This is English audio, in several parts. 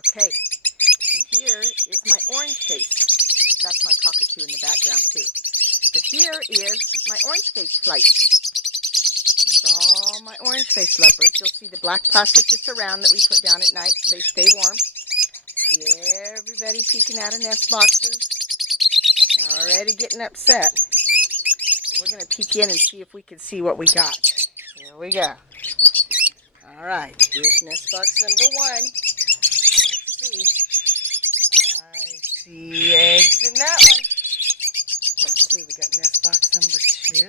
Okay, and here is my orange face. That's my cockatoo in the background too. But here is my orange face flight. There's all my orange face lovebirds. You'll see the black plastic that's around that we put down at night so they stay warm. See everybody peeking out of nest boxes. Already getting upset. So we're going to peek in and see if we can see what we got. Here we go. All right, here's nest box number 1. I see eggs in that one. Let's see, we got nest box number 2.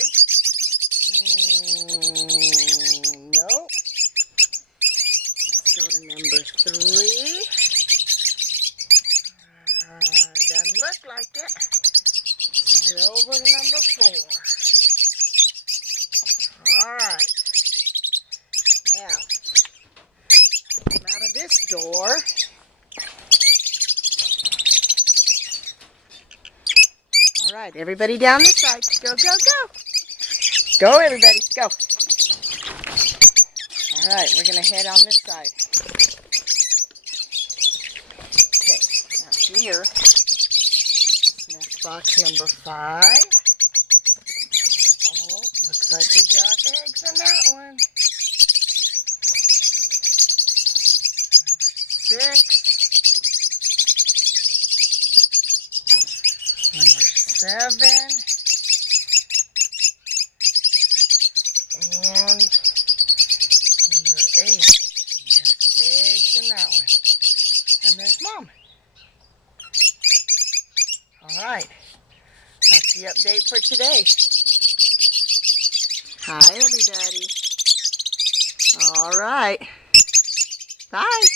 Nope. Let's go to number 3. Doesn't look like it. Let's head over to number 4. Alright. Now, come out of this door. Alright, everybody down this side. Go, go, go. Go, everybody. Go. Alright, we're going to head on this side. Okay, now here is nest box number 5. Oh, looks like we got eggs in that one. Number 6. Number 7. And number 8. And there's eggs in that one. And there's Mom. Alright. That's the update for today. Hi, everybody. Alright. Bye.